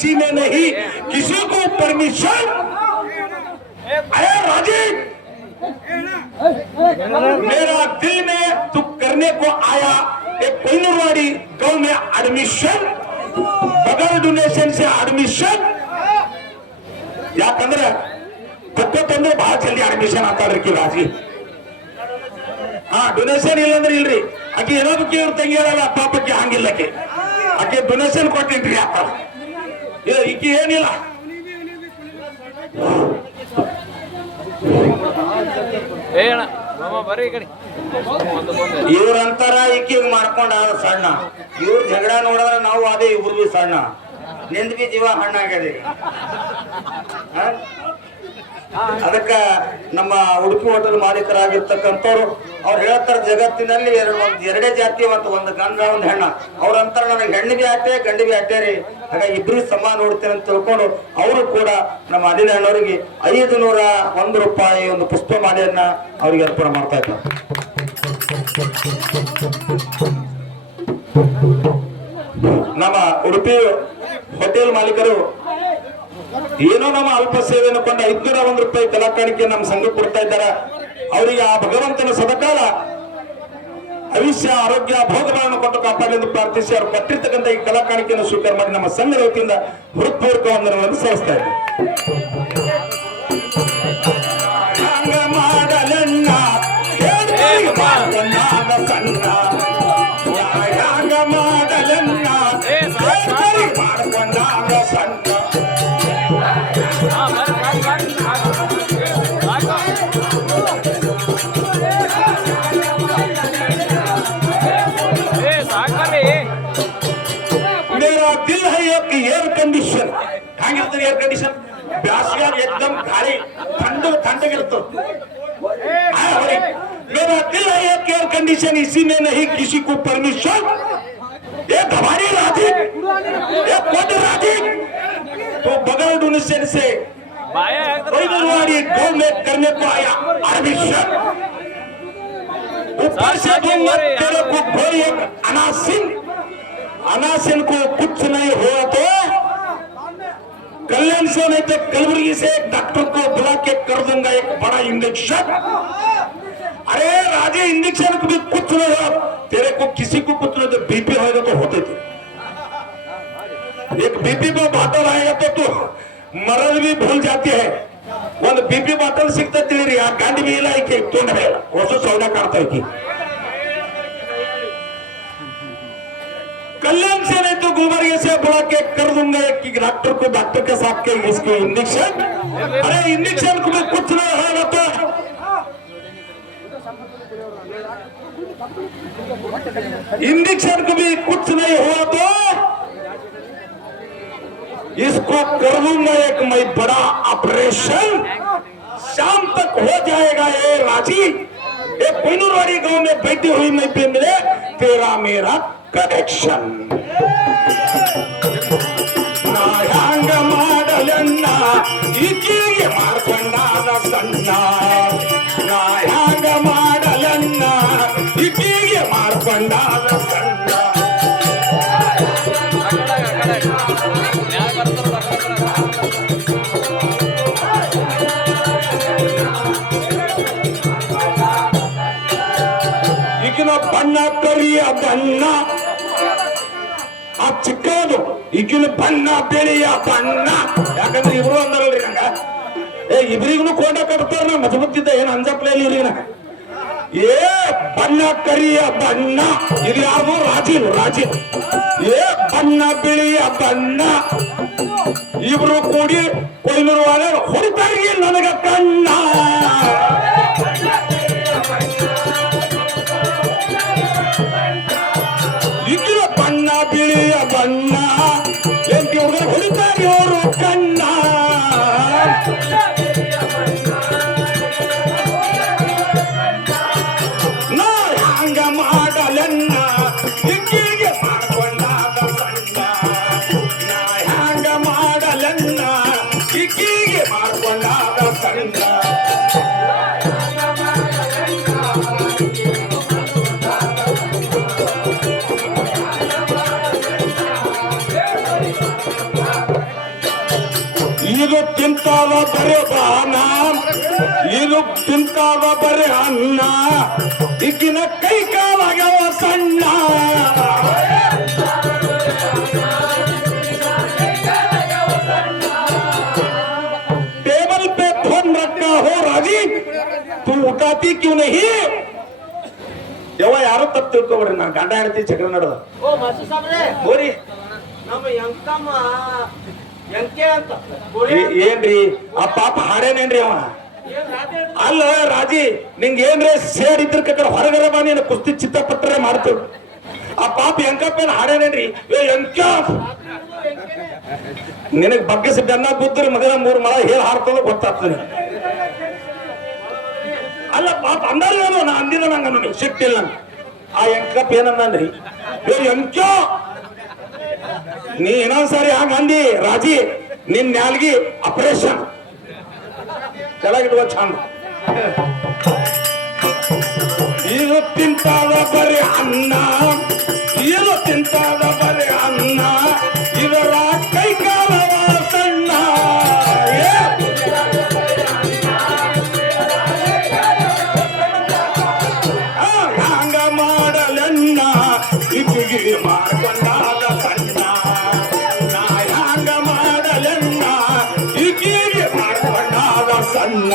इसी में नहीं किसी को परमिशन। अरे राजी मेरा दिल में तू करने को आया एक कोइनरवाड़ी गांव में एडमिशन बगैर डोनेशन से एडमिशन ಯಾಕಂದ್ರೆ ಕೊಟ್ಟಂದ್ರೆ ಬಹಳ ಜಲ್ದಿ ಅಡ್ಮಿಷನ್ ಆಗ್ತಾವ್ರಿ ರಾಜಿ ಡೊನೇಷನ್ ಇಲ್ಲಂದ್ರೆ ಇಲ್ರಿ ಆಕೆ ಏನೋದಕ್ಕೆ ಇವ್ರು ತಂಗಿಯರಲ್ಲ ಪಾಪಕ್ಕೆ ಹಂಗಿಲ್ಲಕ್ಕೆ ಆಕೆ ಡೊನೇಷನ್ ಕೊಟ್ಟಿನ್ರಿ ಆಗ್ತಾರ ಈಕೆ ಏನಿಲ್ಲ ಇವ್ರಂತಾರ ಈಕೆ ಮಾಡ್ಕೊಂಡ ಸಣ್ಣ ಇವ್ರ ಜಗಳ ನೋಡಿದ್ರೆ ನಾವು ಅದೇ ಇವ್ರು ಬಿ ಸಣ್ಣ ನಿಂದ ಬಿ ಜೀವ ಹಣ್ಣಾಗ್ಯದೆ ಅದಕ್ಕ ನಮ್ಮ ಉಡುಪಿ ಹೋಟೆಲ್ ಮಾಲೀಕರಾಗಿರ್ತಕ್ಕಂಥವ್ರು ಅವ್ರು ಹೇಳ್ತಾರೆ ಜಗತ್ತಿನಲ್ಲಿ ಎರಡೇ ಜಾತಿ ಮತ್ತು ಒಂದು ಗಂಡ ಒಂದು ಹೆಣ್ಣ ಅವ್ರಂತಾರ ನನಗೆ ಹೆಣ್ಣು ಬಿ ಆಟೆ ಗಂಡು ಬಿ ಆಟೆ ರೀ ಹಾಗಾಗಿ ಇಬ್ರು ಸಮ ನೋಡ್ತೇನೆ ಅಂತ ತಿಳ್ಕೊಂಡು ಅವರು ಕೂಡ ನಮ್ಮ ಅನಿಲ ಅಣ್ಣವರಿಗೆ 501 ರೂಪಾಯಿ ಒಂದು ಪುಷ್ಪ ಮಾಲೆಯನ್ನ ಅವ್ರಿಗೆ ಅರ್ಪಣೆ ಮಾಡ್ತಾ ಇದ್ದಾರೆ. ನಮ್ಮ ಉಡುಪಿ ಹೋಟೆಲ್ ಮಾಲೀಕರು ಏನೋ ನಮ್ಮ ಅಲ್ಪ ಸೇವೆಯನ್ನು ಕೊಂಡು 501 ರೂಪಾಯಿ ಕಲಾಕಾಣಿಕೆ ನಮ್ಮ ಸಂಘಕ್ಕೆ ಕೊಡ್ತಾ ಇದ್ದಾರೆ. ಅವರಿಗೆ ಆ ಭಗವಂತನ ಸದಕಾಲ ಆಯುಷ್ಯ ಆರೋಗ್ಯ ಭೋಗಗಳನ್ನು ಕೊಟ್ಟು ಕಾಪಾಡಿ ಎಂದು ಪ್ರಾರ್ಥಿಸಿ ಅವರು ಕಟ್ಟಿರ್ತಕ್ಕಂಥ ಈ ಕಲಾಕಾಣಿಕೆಯನ್ನು ಸ್ವೀಕಾರ ಮಾಡಿ ನಮ್ಮ ಸಂಘದ ವತಿಯಿಂದ ಹೃತ್ಪೂರ್ವಕ ವಂದನೆಗಳನ್ನು ಸಲ್ಲಿಸ್ತಾ ಇದ್ದಾರೆ. एयर कंडीशन हेंगिर्तದೆ एयर कंडीशन ब्यासगार एकदम गाड़ी ठंडगिरतो मेरा दिल है एक एयर कंडीशन इसी में नहीं किसी को परमिशन एक हमारी राजी एक कोट राजी तो बगैर डोनेशन से कोइनरवाड़ी गांव में करने को आया एडमिशन ऊपर से दूंगा तेरे को कोई एक अनासिन को कुछ नहीं हुआ तो कल्याण से नहीं तो कलबुर्गी से एक डॉक्टर को बुला के कर दूंगा एक बड़ा इंजेक्शन। अरे राजे इंजेक्शन को भी कुछ नहीं हुआ तेरे को किसी को कुछ नहीं तो बीपी होगा तो होते थे एक बीपी का बाटल आएगा तो तू मरद भी भूल जाती है ಒಂದು बीपी बाटल ಸಿಗ್ತಾ ತಿಳಿರಿ ಆ ಗಾಂಡಿ भी ಇಲ್ಲ ಈಕೆ ತೊಂಡ ಬೇಡ ಹೊಸ ಸೌದ ಕಾಡ್ತಾ ಇಕ್ಕಿ कल्याण से नहीं तो गुलबर्गे से बुला के कर दूंगा एक डॉक्टर को डॉक्टर के साथ के इसके इंजेक्शन। अरे इंजेक्शन को भी कुछ नहीं होगा तो इंजेक्शन को भी कुछ नहीं हुआ तो इसको कर दूंगा एक मैं बड़ा ऑपरेशन शाम तक हो जाएगा ये राजी एक कोइनरवाड़ी गांव में बैठी हुई मैं पे मिले तेरा मेरा कनेक्शन ना हंग ಮಾಡಲನ್ನ ಈಕೆಗೆ ಮಾರ್ಕೊಂಡಾದ ಸಣ್ಣ ನಾ ಹಂಗ ಮಾಡಲನ್ನ ಈಕೆಗೆ ಮಾರ್ಕೊಂಡಾದ ಸಣ್ಣ ಈಗಿನ ಬಣ್ಣ ಕರಿಯ ಬಣ್ಣ ಚಿಕ್ಕದು ಈಗಿನ ಬಣ್ಣ ಬೆಳೆಯ ಬಣ್ಣ ಯಾಕಂದ್ರೆ ಇಬ್ರು ಅಂದಲ್ರಿ ನಂಗ ಇಬ್ರಿಗೂ ಕೋಟ ಕಟ್ತಾರ ನಾ ಮಜಬುತ್ತಿದ್ದ ಏನ್ ಅಂಜಪ್ಲೇಲಿ ಇವ್ರಿ ನಂಗ ಏ ಬಣ್ಣ ಕರಿಯ ಬಣ್ಣ ಇದು ಯಾರು ರಾಜಿ ಏ ಬಣ್ಣ ಬೆಳೆಯ ಬಣ್ಣ ಇಬ್ರು ಕೂಡಿ ಕೊಯ್ನೂರು ಹೊಡಿತಾರಿಗೆ ನನಗ ಕಣ್ಣ ಈಗಿನ ಬಣ್ಣ ಬಿಳಿಯ ಬಣ್ಣ ಎಂಟಿ ಹುಡುಗರು ಹೊಡಿತಾರೆ ಅವರು ಕಣ್ಣ ನಾ ಹಂಗ ಮಾಡಲನ್ನ ಈಕೆಗೆ ಮಾಡ್ಕೊಂಡಾದ ಸಣ್ಣ ನಾ ಹಂಗ ಮಾಡಲನ್ನ ಈಕೆಗೆ ಮಾಡ್ಕೊಂಡಾದ ಸಣ್ಣ ಇದು ತಿಂತಾವ ಬರೀ ಬಾನ, ಇದು ತಿಂತಾವ ಬರೀ ಅನ್ನ, ಈಗಿನ ಕೈ ಕಾಲಾಗ್ಯಾವ ಸಣ್ಣ. टेबल पे फोन रखा हो राजी, तू उठाती क्यों नहीं? ಯವ್ವ ಯಾರು ತಪ್ಪು ತಿಳ್ಕೊಬೇಡ್ರಿ, ನಾನು ಗಂಡ ಹೆಂಡತಿ ಜಗಳ ನಡೆದ. ಓ ಮಾಸ್ಟರ್ ಸಾಬ್ರೆ, ಬೋರಿ ನಮ್ಮ ಯಂಕಮ್ಮ ಯಂಕೆ ಅಂತ ಏನ್ರಿ ಆ ಪಾಪ ಹಾಡೇನೇನ್ರಿ ಅವ? ಏನ್ ರಾತ್ರಿ ಅಲ್ಲ ರಾಜಿ, ನಿಂಗೆ ಏನ್ರಿ ಸೇಡ್ ಇದ್ರ ಕಡೆ ಹೊರಗಡೆ ಬಾ, ನೀನು ಕುಸ್ತಿ ಚಿತ್ತಪತ್ರ ಮಾಡ್ತೇವೆ. ಆ ಪಾಪ ಎಂಕಪ್ಪೇನ ಹಾಡೇನೇನ್ರಿ? ಏ ಎಂಕ ನಿನಗ್ ಬಗ್ಗಿಸಿ ಬೆನ್ನ ಬಿದ್ದರೆ ಮಗನ 3 ಮಳ ಹೇಳಿ ಹಾರ್ತದ ಗೊತ್ತಾಗ್ತದೆ. ಅಲ್ಲ ಪಾಪ ಅಂದಾರೇನು, ನಾ ಅಂದಿನ ನಂಗ ನನಗೆ ಸಿಟ್ಟಿಲ್ಲ. ಆ ಎಂಕಪ್ಪ ಏನಂದ್ರಿ? ಏ ಎಂಕ ನೀ ಇನ್ನೊಂದ್ಸಾರಿ ಹಂಗ ಅಂದಿ ರಾಜಿ, ನಿನ್ ನ್ಯಾಲ್ಗಿ ಆಪರೇಷನ್ ಕೆಳಗಿಡುವ ಚಂದ. ಇದು ತಿಂತಾದ ಬರೀ ಅನ್ನ, ಇದು ತಿಂತಾದ ಬರೀ ಅನ್ನ, ಇದರ ಕೈ ಕಾಲವ ಸಣ್ಣ. ಹಂಗ ಮಾಡಲನ್ನ ಇಬ್ಬಿಗೆ ಮಾಡ್ಕೊಂಡಾದ ಸಣ್ಣ. ನಾ ಹಂಗ ಮಾಡಲನ್ನ ಇಬ್ಬಿಗೆ ಮಾಡ್ಕೊಂಡಾದ ಸಣ್ಣ.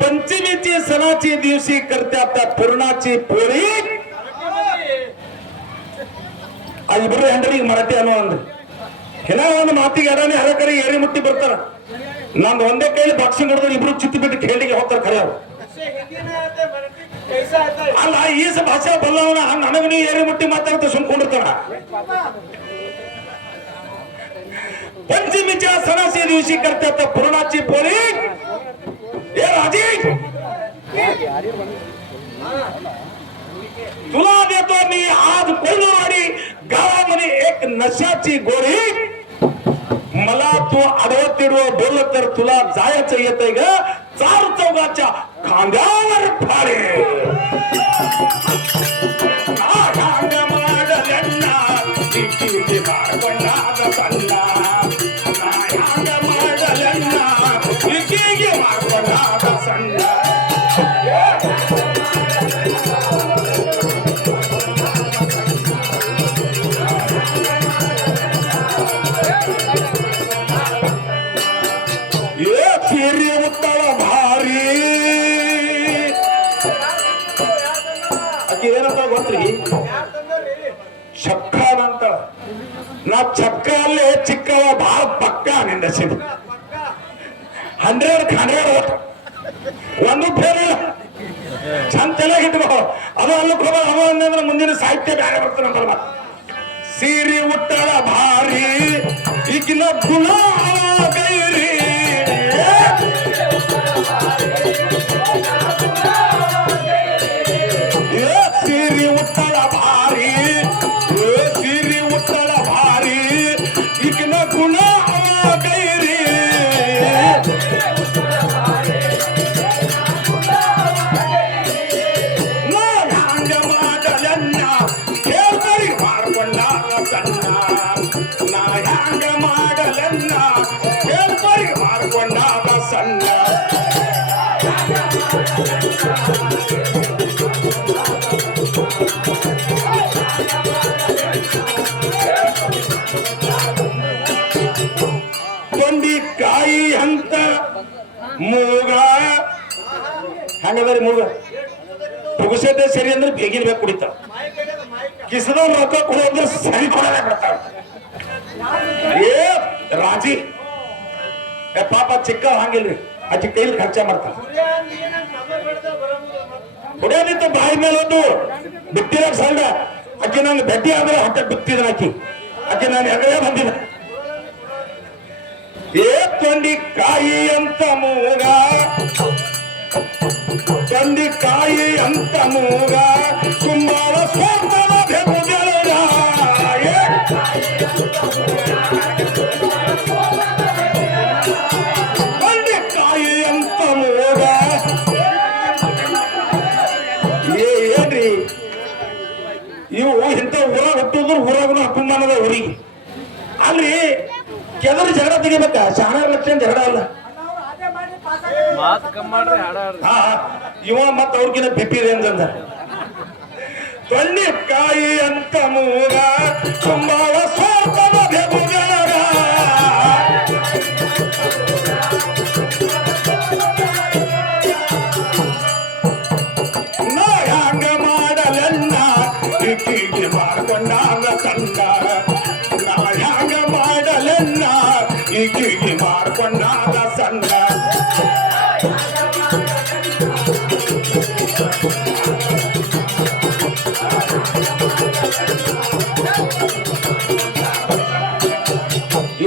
पंचमीची सणाची दिवशी करते आता पुरणाची पोळी. ಇಬ್ರು ಹೆಂಡ್ರಿಗೆ ಮರಾಠಿ ಅನ್ನೋ ಅಂದ್ರಿ. ಏನ ಒಂದು ಮಾತಿಗೆ ಅರಾನಿ ಹರಕರಿ ಏರಿ ಮುಟ್ಟಿ ಬರ್ತಾರ. ನಂದು ಒಂದೇ ಕೈಲಿ ಬಾಕ್ಸಿಂಗ್ ಹಿಡಿದ್ರೆ ಇಬ್ರು ಚಿತ್ತು ಬಿಟ್ಟು ಖೇಳಿಗೆ ಹೋಗ್ತಾರೆ. ಖರೆ ಅವ್ರು ಅಲ್ಲ, ಈಸ ಭಾಷೆ ಬಲ್ಲವನ ಹಂಗ ನನಗ ನೀ ಏರಿ ಮುಟ್ಟಿ ಮಾತಾಡ್ತಾ ಸುಮ್ಕೊಂಡಿರ್ತಾರ. पंचमीच्या सणाच्या दिवशी करतात पुरणाची पोळी. हे राजी, तुला देतो मी आज कोल्हाडी गावामध्ये एक नशाची गोळी. मला तू आडवं तिडवं बोललं तर तुला जायचं येतंय ग 4 चौघाच्या खांद्यावर फाडे. फेरी उत्तಳ ಭಾರಿ ಆಕಿ ಏನಂತ ಗೊತ್ತ್ರಿ? ಚಕ್ಕ ಅಂತ. ನಾ ಚಕ್ಕ ಅಲ್ಲೇ ಚಿಕ್ಕವ ಬಹಳ ಪಕ್ಕ ನಿಂದ 100 ಒಂದು ಫೇರಿ ಚಂದ ತಲೆ ಇಟ್ಕೋ. ಅದು ಅಲ್ಲಕ್ಕೆ ಹೋಗ ಅವ ಅಂದ್ರೆ ಮುಂದಿನ ಸಾಹಿತ್ಯ ಬೇರೆ ಬರ್ತಾನೆ ಅಂತ. ಸೀರೆ ಉಟ್ಟಳ ಭಾರಿ ಈಗಿನ ಗುಣ ಗೈರಿ. ಸೀರೆ ಉಟ್ಟಳ ಭಾರಿ, ಸೀರೆ ಉಟ್ಟಳ ಭಾರಿ ಈಗಿನ ಗುಣ ಗೈರಿ. ಹಂಗ ಮಾಡಲನ್ನ ಕೇಳ್ಬರಿ ಮಾಡ್ಕೊಂಡಾಗ ಸಣ್ಣ. ನಾ ಹಂಗ ಮಾಡಲನ್ನ ಕೇಳ್ಬರಿ ಮಾಡ್ಕೊಂಡಾಗ ಸಣ್ಣ. ಕಾಯಿ ಅಂತ ಮೂಗ ಹಂಗದ್ರಿ. ಮೂಗ ಪುಗುಸತೆ ಸರಿ ಅಂದ್ರೆ ಬೇಗಿನ ಬೇಕು ಕುಡಿತಾವ. ಕಿಸದ ರೊಕ್ಕ ಕೊಡೋದ್ರೆ ಸರಿ ಕೊಡೋದೇ ಬಿಡ್ತಾವ. ಏ ರಾಜಿ ಪಾಪ ಚಿಕ್ಕ ಹಂಗಿಲ್ರಿ, ಆಕಿ ಕೈಲಿ ಖರ್ಚ ಮಾಡ್ತಾರ. ಕುಡಿಯೋದಿತ್ತು ಬಾಯಿ ಮೇಲೆ ಒಂದು ಬಿಟ್ಟಿರ ಸಣ್ಣ. ಆಕಿ ನಂಗೆ ಬೆಟ್ಟಿ ಆದ್ರೆ ಹೊಟ್ಟೆ ಬಿತ್ತಿದ್ರ ಆಕಿ ನಾನು ಎಗರೇ ಬಂದಿದ್ದ. ಏ ತೊಂಡಿಕಾಯಿ ಅಂತ ಮೂಗ, ತೊಂಡಿಕಾಯಿ ಅಂತ ಮೂಗ ಕುಂಬಾರ ಸೋತನ ಬೆಂಬಲ. ತೊಂಡಿಕಾಯಿ ಅಂತ ಮೂಗ ಇವು ಇಂಥ ಊರಾಗ ಹುಟ್ಟಿದ್ರು ಊರಾಗನು ಅಪಮಾನದ ಊರಿಗೆ ಅಲ್ರಿ ಕೆಲವರು ಜಗಳ ತೆಗಿಬೇಕ ಶಾಣ ಲಕ್ಷ ಜಗಳ ಅಲ್ಲ ಮಾತು ಕಮ್ಮಿ ಮಾಡ್ರಿ ಹಾಡಾಡ್ರಿ ಹಾ ಇವ ಮತ್ತ ಅವ್ರಿಗಿನ ಬಿಪ್ಪಿದೆ ಅಂತಂದ ತೊಳ್ಳಿಕಾಯಿ ಅಂತ ಮೂಗ ತುಂಬಾಳ ಸ್ವಾರ್ಥದ ಬೆಗುಗಾರ ನಾ ಹ್ಯಾಂಗ ಮಾಡಲೆನ್ನ ಇಕ್ಕಿಗೆ ಮಾಡ್ಕೊಂಡಾಗ ಸಂಡ ನಾ ಹ್ಯಾಂಗ ಮಾಡಲೆನ್ನ ಇಕ್ಕಿಗೆ ಮಾಡ್ಕೊಂಡಾಗ ಸಂಡ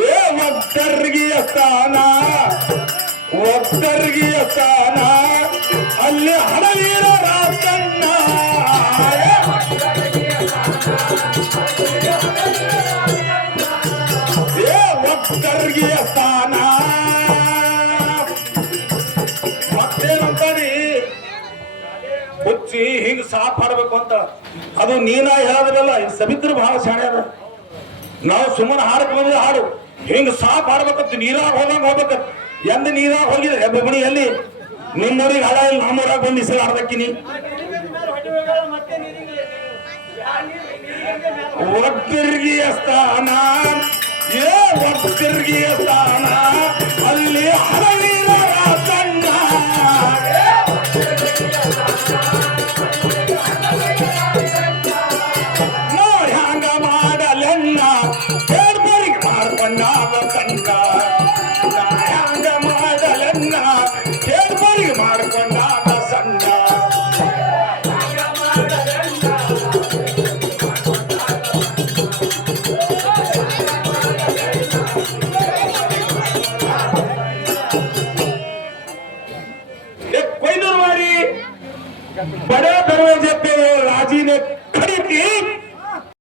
ಏ ಒಕ್ಕರ್ಗಿಯ ಸ್ಥಾನ ಅಲ್ಲಿ ಹಡವೀರ ರಾಜಣ್ಣ ಏ ಒಕ್ಕರ್ಗಿಯ ಸ್ಥಾನ ಮತ್ತೇನಂತಾರಿ ಹುಚ್ಚಿ ಹಿಂಗ್ ಸಾಫ್ ಹಾಡ್ಬೇಕು ಅಂತ ಅದು ನೀನ ಹೇಳಿದ್ರಲ್ಲ ಸಬಿದ್ರು ಬಹಳ ಶಾಣೆ ಅದ ನಾವು ಸುಮ್ಮನೆ ಹಾಡಕ್ ಬಂದ್ರೆ ಹಾಡು ಹಿಂಗ ಸಾಫ್ ಹಾಡ್ಬೇಕಂತ ನೀರಾಗ ಹೋದಂಗ ಹೋಗ್ಬೇಕ ಎಂದ ನೀರಾಗ ಹೋಗಿದ್ರೆ ಹೆಬ್ಬಣಿ ಎಲ್ಲಿ ನಿಮ್ಮೂರಿಗೆ ಹಳ ಇಲ್ಲಿ ನಮ್ಮೂರಾಗ ಬಂದು ಇಸಲ ಹಾಡ್ದಕ್ಕಿನಿ ಒಕ್ಕರ್ಗಿಯ ಸ್ಥಾನ ಏ ಒಕ್ಕರ್ಗಿಯ ಸ್ಥಾನ ಅಲ್ಲಿ ಹಳವೀರ ರಾಜಣ್ಣ ನಾ ಹ್ಯಾಂಗ ಮಾಡಲೆನ್ನ ಬೇಡ್ಬರಿಗೆ ಮಾಡ್ಕೊಂಡಾಗ ಕಂಡ ನಾ ಹ್ಯಾಂಗ ಮಾಡಲೆನ್ನ ಬೇಡ್ಬರಿಗೆ ಮಾಡ್ಕೊಂಡಾಗ ಸಂಡ कोई मारी बड़े दरवाजे पे राजी ने